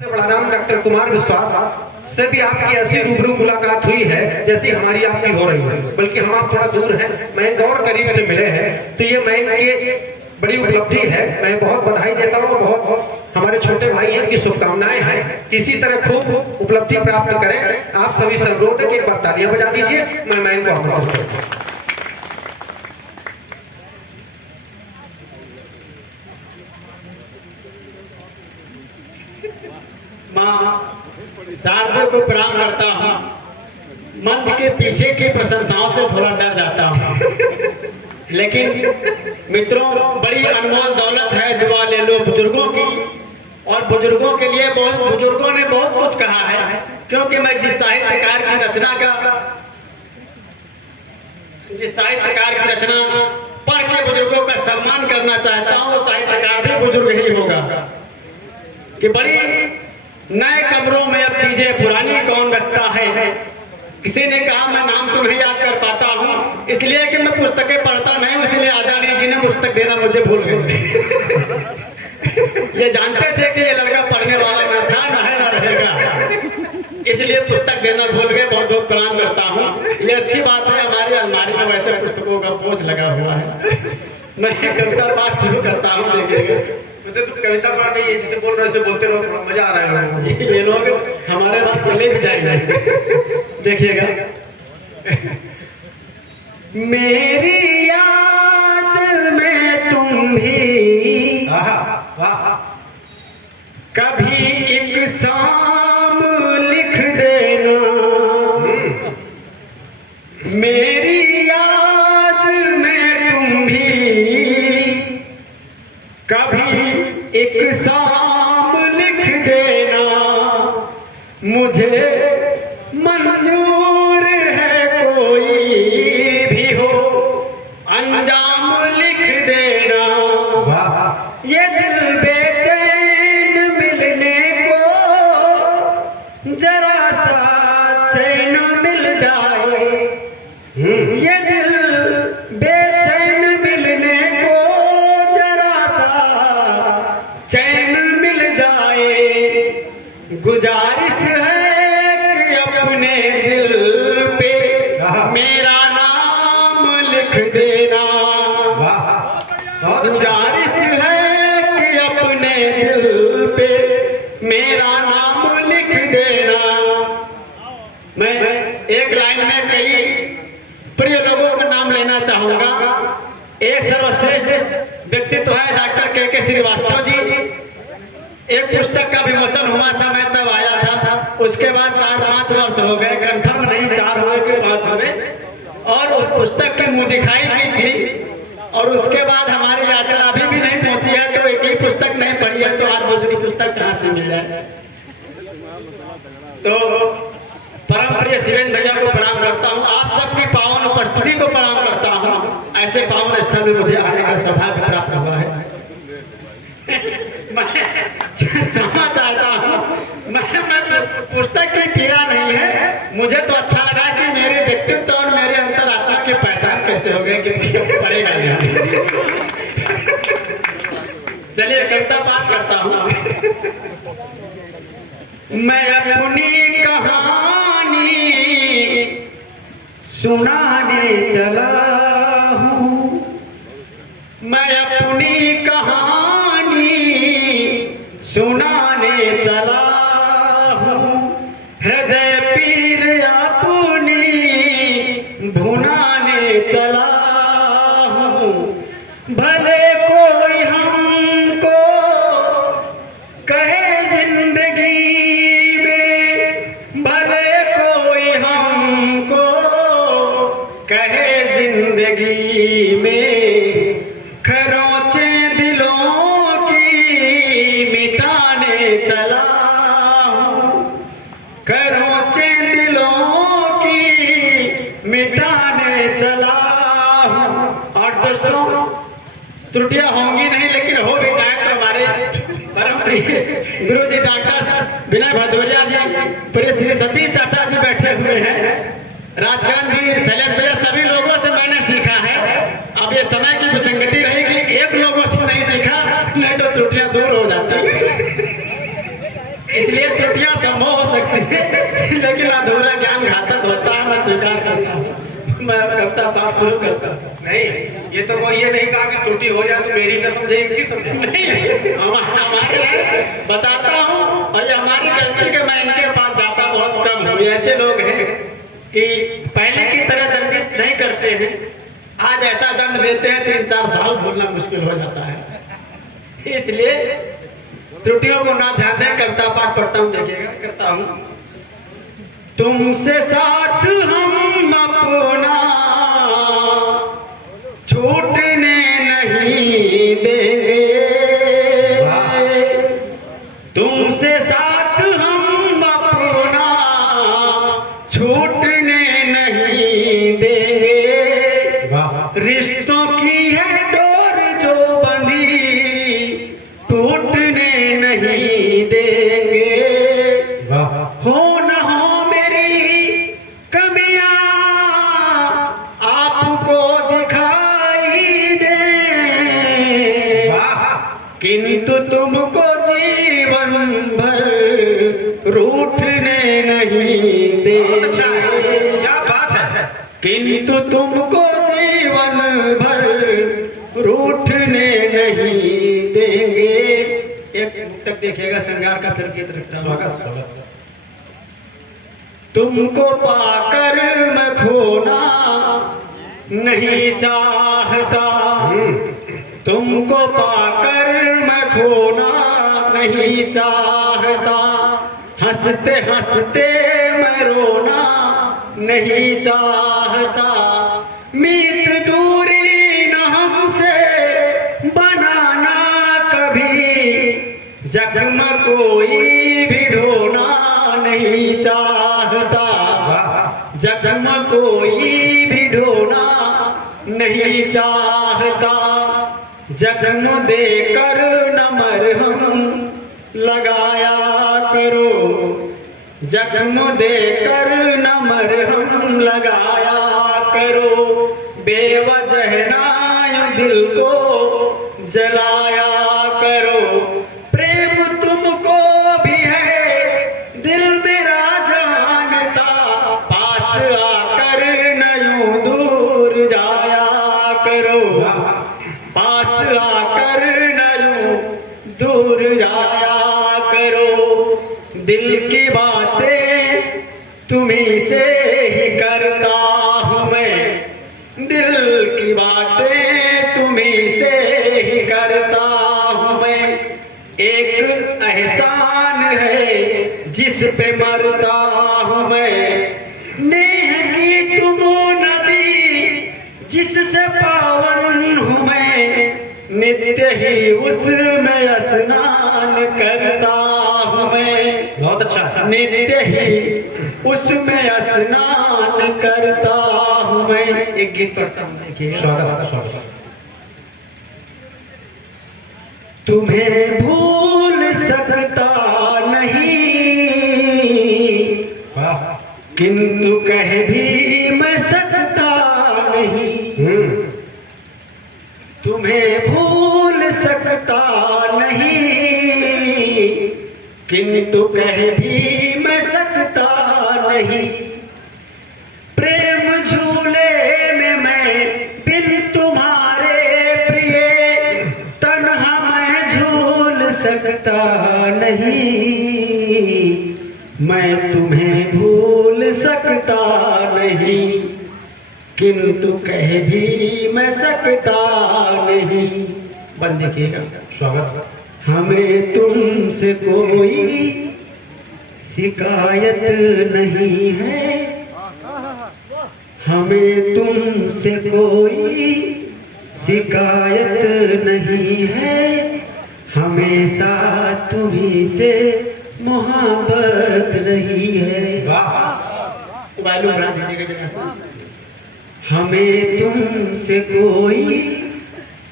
से बड़ा नाम डॉक्टर कुमार विश्वास से भी आपकी ऐसी रूबरू मुलाकात हुई है जैसी हमारी आपकी हो रही है, बल्कि हम आप थोड़ा दूर हैं, मयंक और करीब से मिले हैं, तो ये मयंक की बड़ी उपलब्धि है। मैं बहुत बधाई देता हूँ, बहुत हमारे छोटे भाई हैं की शुभकामनाएं हैं, इसी तरह खूब उपलब्धि प्राप्त करें। आप सभी से अनुरोध है कि एक बार तालियां बजा दीजिए। मैं मयंक को आमंत्रित करता हूं। माँ शारदा को प्रणाम करता हूँ। मंच के पीछे की प्रशंसाओं से थोड़ा डर जाता हूँ, लेकिन मित्रों बड़ी अनमोल दौलत है, दुआ ले लो बुजुर्गों की। और बुजुर्गों के लिए बुजुर्गों ने बहुत कुछ कहा है, क्योंकि मैं जिस साहित्यकार की रचना पढ़ के बुजुर्गों का सम्मान करना चाहता हूँ, वो साहित्यकार भी बुजुर्ग ही होगा। कि बड़ी नए कमरों में अब चीजें पुरानी कौन रखता है। किसी ने कहा मैं नाम तो नहीं याद कर पाता हूँ, इसलिए कि मैं पुस्तकें पढ़ता नहीं हूँ, इसलिए आदरणीय जी ने पुस्तक देना मुझे भूल गए। ये जानते थे कि ये लड़का पढ़ने वाला न था, न है न रहेगा, इसलिए पुस्तक देना भूल गए। बहुत बहुत प्रणाम करता हूँ। ये अच्छी बात है, हमारी अलमारी में वैसे पुस्तकों का बोझ लगा हुआ है। मैं कविता पाठ शुरू करता हूँ, देखिएगा। मुझे तो कविता पढ़ रही है, जैसे बोल रहे बोलते रहो, थोड़ा मजा आ रहा है। ये लोग हमारे बाद चले भी जाएंगे, देखिएगा। मेरी याद में तुम भी कभी एक शाम लिख देना। मेरी याद में तुम भी कभी एक शाम लिख देना। मुझे मंजूर है कोई भी हो अंजाम लिख देना। ये दिल बेचैन मिलने को जरा सा चैन मिल जाए। ये दिल बेचैन मिलने को जरा सा चैन मिल जाए। गुजारिश है कि अपने दिल पे मेरा नाम लिख देना। गुजारिश है कि अपने दिल पे मेरा नाम लिख देना। मैं एक लाइन में कई प्रिय लोगों का नाम लेना चाहूंगा। एक सर्वश्रेष्ठ व्यक्तित्व है डॉक्टर के श्रीवास्तव जी। एक पुस्तक का विमोचन हुआ था, मैं तब आया था। उसके बाद 4-5 वर्ष हो गए, कंफर्म नहीं 4 हुए कि 5 हुए, और उस पुस्तक की मुँह दिखाई की थी। और उसके बाद हमारी यात्रा अभी भी नहीं पहुंची है, तो एक ही पुस्तक नहीं पढ़ी है, तो आज दूसरी पुस्तक कहाँ से मिल जाए। तो परम प्रिय शिवेंद्र भैया को प्रणाम करता हूँ, आप सबकी पावन उपस्थिति को प्रणाम करता हूँ। ऐसे पावन स्थल में मुझे आने का सौभाग्य प्राप्त हुआ है। मैं क्षमा चाहता हूँ, मैं पुस्तक की पीड़ा नहीं है, मुझे तो अच्छा लगा कि मेरे व्यक्तित्व और मेरे अंतरात्मा की पहचान कैसे हो गई कि मुझे पड़ेगा नहीं। चलिए कविता पाठ करता हूँ। मैं अपनी कहानी सुनाने चला हूँ। मैं अपनी कहानी सुनाने चला हूँ। हृदय पीर अपनी भुनाने चला हूँ। भले कोई हमको कहे जिंदगी में, भले कोई हमको कहे जिंदगी में, खरोंचे दिलों की मिटाने चला हूँ। खरोंचे दिलों की मिटाने चला हूँ। और दोस्तों त्रुटियां होंगी नहीं, लेकिन हो भी जाए तो हमारे परम प्रिय गुरु जी डॉक्टर विनय भदौरिया जी, प्रिय श्री सतीश चाचा जी बैठे हुए हैं, राजकरण जी, शैलेश भैया, सभी लोगों से मैंने सीखा है। अब ये समय की विसंगति रही कि एक लोगों से नहीं सीखा, नहीं तो त्रुटियां दूर हो जाती। इसलिए त्रुटियां संभव हो सकती है, लेकिन अधूरा ज्ञान घातक होता है। मैं स्वीकार करता हूँ, मैं कविता पाठ शुरू करता हूँ। नहीं, ये तो कोई ये नहीं कहा कि त्रुटि हो जाए तो मेरी न समझे, इनकी समझे। नहीं, हमारी बताता हूँ, और ये हमारी गलती कि मैं इनके पास जाता बहुत कम हूँ। ऐसे लोग हैं कि पहले की तरह दंडित नहीं करते हैं, आज ऐसा दंड देते हैं 3-4 साल बोलना मुश्किल हो जाता है। इसलिए त्रुटियों को ना ध्यान दें। कविता पाठ पढ़ता हूँ, देखिएगा, करता हूँ। तुमसे साथ हम अपना छूटने नहीं देंगे, तुमसे साथ हम अपना छूटने नहीं देंगे। रिश्तों की है डोर जो बंधी टूटने नहीं देंगे। हो न हो मेरी कमियां आपको दिखाई दे, किंतु तुमको जीवन भर रूठने नहीं देंगे। क्या बात है। किंतु तुमको जीवन भर रूठने नहीं देंगे। एक मुक्तक देखिएगा, श्रृंगार का फिर गीत रखता हूं। स्वागत। तुमको पाकर मैं खोना नहीं चाहता, तुमको पाकर मैं खोना नहीं चाहता, हंसते हंसते मैं रोना नहीं चाहता। मीत दूरी न हमसे बनाना कभी, जख्म कोई भी ढोना नहीं चाहता, जख्म कोई भी ढोना नहीं चाहता। जख्म देकर न मरहम लगाया करो, जख्म देकर न मरहम लगाया करो। बेवजह ना यूं दिल को जलाया करो। प्रेम तुमको भी है दिल मेरा जानता, पास आकर न यूं दूर जाया करो, पास आकर न यूं दूर जाया करो। दिल की बातें तुम्हीं से ही करता हूँ मैं, दिल की बातें तुम्हीं से ही करता हूँ मैं। एक एहसान है जिस पे मरता हूँ मैं, नेह की तुम नदी जिससे पावन हूँ मैं, नित्य ही उसमें स्नान करता हूँ मैं। बहुत अच्छा। नित्य ही उसमें स्नान करता हूँ मैं। एक गीत पढ़ता हूँ, देखिए। स्वागत। तुम्हें भूल सकता नहीं, किंतु कह भी मैं सकता नहीं। तुम्हें भूल सकता नहीं, किंतु कह भी मैं सकता नहीं। प्रेम झूले में मैं बिन तुम्हारे प्रिय, तन्हा मैं झूल सकता नहीं। मैं तुम्हें भूल सकता नहीं, किंतु कह भी मैं सकता नहीं। बंद देखिएगा। स्वागत। हमें तुमसे कोई शिकायत नहीं है, हमें तुमसे कोई शिकायत नहीं है। हमेशा तुम्हीं से मोहब्बत रही है। वालू बढ़ा दीजिएगा जरा से। हमें तुमसे कोई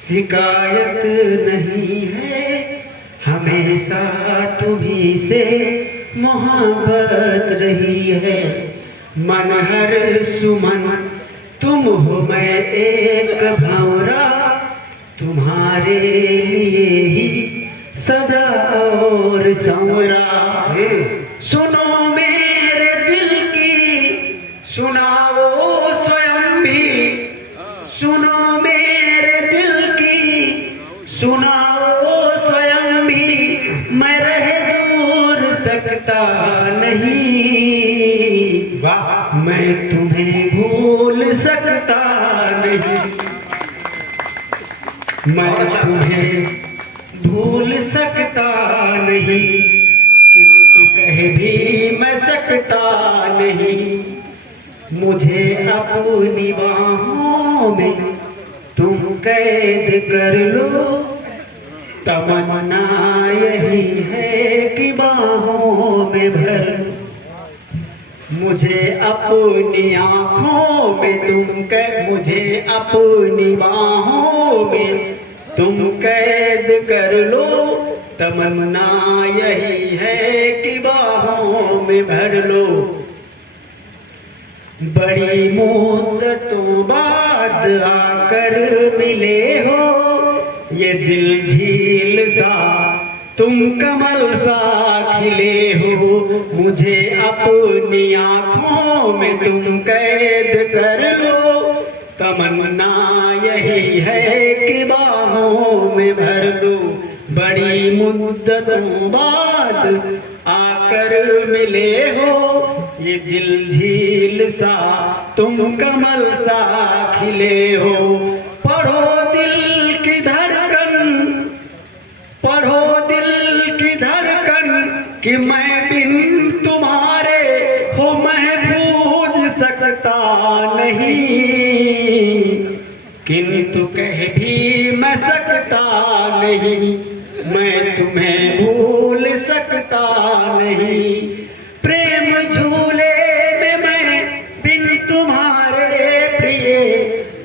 शिकायत नहीं है, हमेशा तुम्हीं से मोहब्बत रही है। मन हर सुमन तुम हो, मैं एक भंवरा तुम्हारे लिए ही सदा और संवरा। सुनो मेरे दिल की, सुनाओ स्वयं भी, सुनो मेरे दिल की, सुनाओ स्वयं भी। मैं रह दूर सकता नहीं, वाह, मैं तुम्हें भूल सकता नहीं, मैं तुम्हें भूल सकता नहीं, किंतु कह भी मैं सकता नहीं। मुझे अपनी बाहों में तुम कैद कर लो, तमन्ना यही है कि बाहों में भर लो। मुझे अपनी आँखों में मुझे अपनी बाहों में तुम कैद कर लो, तमन्ना यही है कि बाहों में भर लो। बड़ी मुद्दतों बाद आकर मिले हो, ये दिल झील सा तुम कमल सा खिले हो। मुझे अपनी आँखों में तुम कैद कर लो, तमन्ना यही है कि बाहों में भर लो। बड़ी मुद्दतों बाद आकर मिले हो, ये दिल झील सा तुम कमल सा खिले हो। पढ़ो दिल की धड़कन, पढ़ो दिल की धड़कन कि मैं बिन तुम्हारे हो महफूज सकता नहीं, किंतु कह भी मैं सकता नहीं, मैं तुम्हें भूल सकता नहीं। प्रेम झूले में मैं बिन तुम्हारे प्रिय,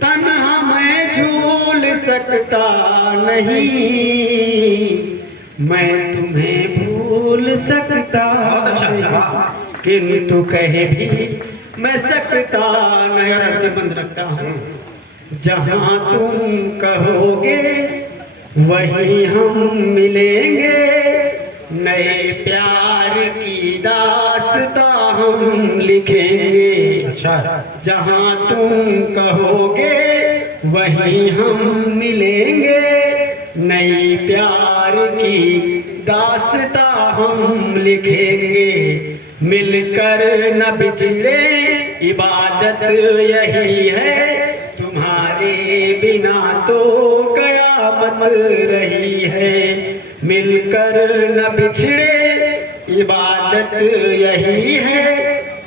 तन्हा मैं झूल सकता नहीं, मैं तुम्हें भूल सकता नहीं, किंतु कह भी मैं सकता नहीं। और अंतिम बंद रखता हूँ, जहाँ तुम कहोगे वहीं हम मिलेंगे, नए प्यार की दास्तां हम लिखेंगे। अच्छा, जहाँ तुम कहोगे वहीं हम मिलेंगे, नई प्यार की दास्तां हम लिखेंगे। मिलकर न बिछड़े इबादत यही है, तुम्हारे बिना तो कयामत रही है। मिलकर न बिछड़े इबादत यही है,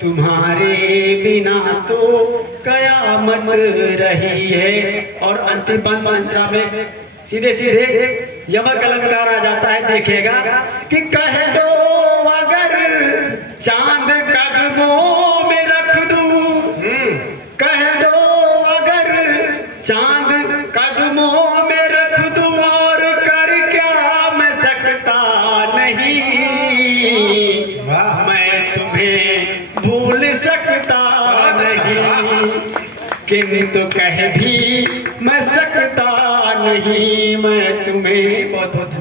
तुम्हारे बिना तो कयामत रही है। और अंतिम मंत्रा में सीधे सीधे यमक अलंकार आ जाता है, देखिएगा कि कह दो अगर चांद कदमों में रख दूं, कह दो अगर चांद कदमों में रख दूं, और कर क्या मैं सकता नहीं, मैं तुम्हें भूल सकता नहीं, किंतु कह भी मैं सकता नहीं, मैं तुम्हें बहुत बहुत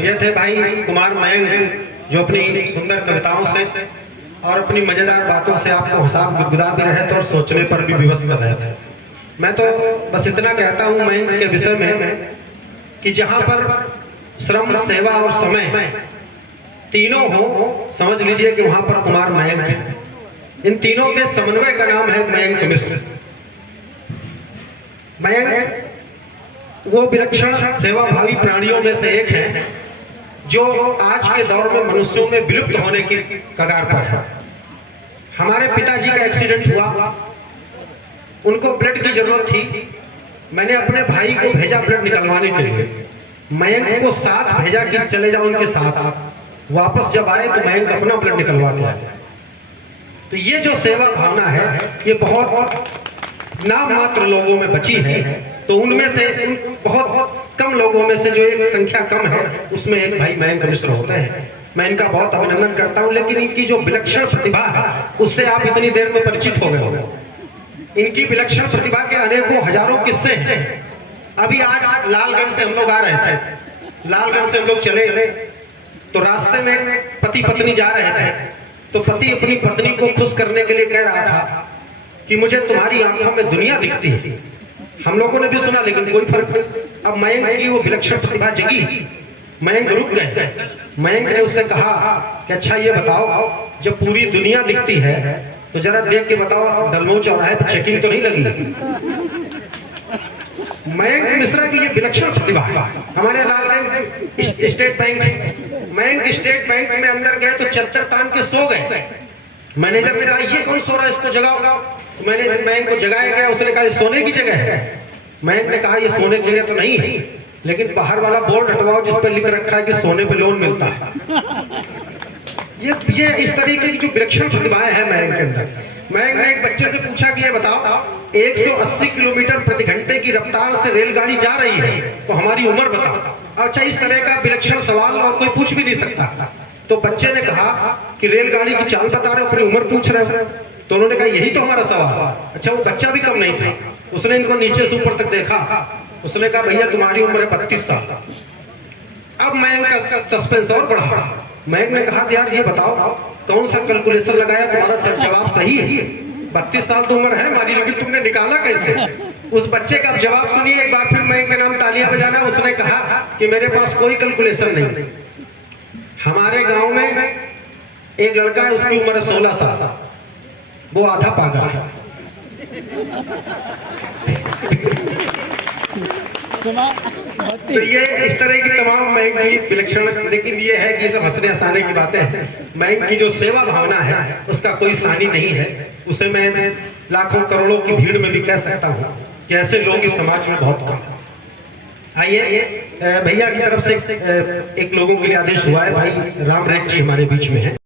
ये थे भाई कुमार मयंक, जो अपनी सुंदर कविताओं से और अपनी मजेदार बातों से आपको हंसा गुदगुदा भी रहे थे और सोचने पर भी विवश कर रहे थे। मैं तो बस इतना कहता हूँ मयंक के विषय में कि जहाँ पर श्रम, सेवा और समय तीनों हो, समझ लीजिए कि वहां पर कुमार मयंक है। इन तीनों के समन्वय का नाम है मयंक मिश्र। मयंक वो विलक्षण सेवाभावी प्राणियों में से एक है जो आज के दौर में मनुष्यों में विलुप्त होने की कगार पर है। हमारे पिताजी का एक्सीडेंट हुआ, उनको ब्लड की जरूरत थी। मैंने अपने भाई को भेजा ब्लड निकलवाने के लिए, मयंक को साथ भेजा कि चले जाओ उनके साथ। वापस जब आए तो मयंक अपना ब्लड निकलवा के आया। तो ये जो सेवा भावना है ये बहुत नाम मात्र लोगों में बची है। तो उनमें से बहुत कम लोगों में से जो एक संख्या कम है उसमें एक भाई मयंक मिश्र होते हैं। मैं इनका बहुत अभिनंदन करता हूं, लेकिन इनकी जो विलक्षण प्रतिभा है उससे आप इतनी देर में परिचित हो गए हो। इनकी विलक्षण प्रतिभा के अनेकों हजारों किस्से हैं। अभी आज लालगंज से हम लोग आ रहे थे, लालगंज से हम लोग चले तो रास्ते में पति पत्नी जा रहे थे, तो पति अपनी पत्नी को खुश करने के लिए कह रहा था कि मुझे तुम्हारी आंखों में दुनिया दिखती है। हम लोगों ने भी सुना लेकिन कोई फर्क नहीं। अब मयंक की वो विलक्षण प्रतिभा जगी, मयंक रुक गए। मयंक ने उससे कहा कि अच्छा ये बताओ, जब पूरी दुनिया दिखती है तो जरा देख के बताओ दलमऊ चौराहे पर चेकिंग तो नहीं लगी। मयंक मिश्रा की ये विलक्षण प्रतिभा है। हमारे Lalganj state bank, Mayank state bank में अंदर गए तो चद्दर तान के सो गए। मैनेजर ने कहा ये कौन सो रहा है, इसको जगाओ। तो मयंक को जगाया गया, उसने कहा ये सोने की जगह है। मयंक ने कहा ये सोने की जगह तो नहीं है, लेकिन बाहर वाला बोर्ड हटवाओ जिस पर लिख रखा है कि सोने पे लोन मिलता है। ये इस तरीके की जो विलक्षण प्रतिभाएं हैं मयंक के अंदर। मयंक ने एक बच्चे से पूछा कि ये बताओ 180 किलोमीटर प्रति घंटे की रफ्तार से रेलगाड़ी जा रही है तो हमारी उम्र बताओ। अच्छा, इस तरह का विलक्षण सवाल और कोई पूछ भी नहीं सकता। तो बच्चे ने कहा कि रेलगाड़ी की चाल बता रहे हो, अपनी उम्र पूछ रहे हो। तो उन्होंने कहा यही तो हमारा सवाल। अच्छा, वो बच्चा भी कम नहीं था, उसने इनको नीचे से ऊपर तक देखा। उसने कहा भैया तुम्हारी उम्र है 32 साल। अब मयंक का सस्पेंस और बढ़ा। मयंक ने कहा कि यार ये बताओ कौन सा कैलकुलेशन लगाया, तुम्हारा जवाब सही है। 32 साल तो उम्र है हमारी, लेकिन तुमने निकाला कैसे? उस बच्चे का जवाब सुनिए एक बार फिर। मयंक के नाम तालियां बजाना। उसने कहा कि मेरे पास कोई कैलकुलेशन नहीं। हमारे गांव में एक लड़का है, उसकी उम्र है 16 साल, वो आधा पागल है। तो ये इस तरह की तमाम मयंक की विलक्षण, लेकिन ये है कि सब हंसने हंसाने की बातें हैं। मयंक की जो सेवा भावना है उसका कोई सानी नहीं है। उसे मैं लाखों करोड़ों की भीड़ में भी कह सकता हूँ कि ऐसे लोग इस समाज में बहुत कम। आइए भैया की तरफ से एक लोगों के लिए आदेश हुआ है। भाई राम रेख जी हमारे बीच में है।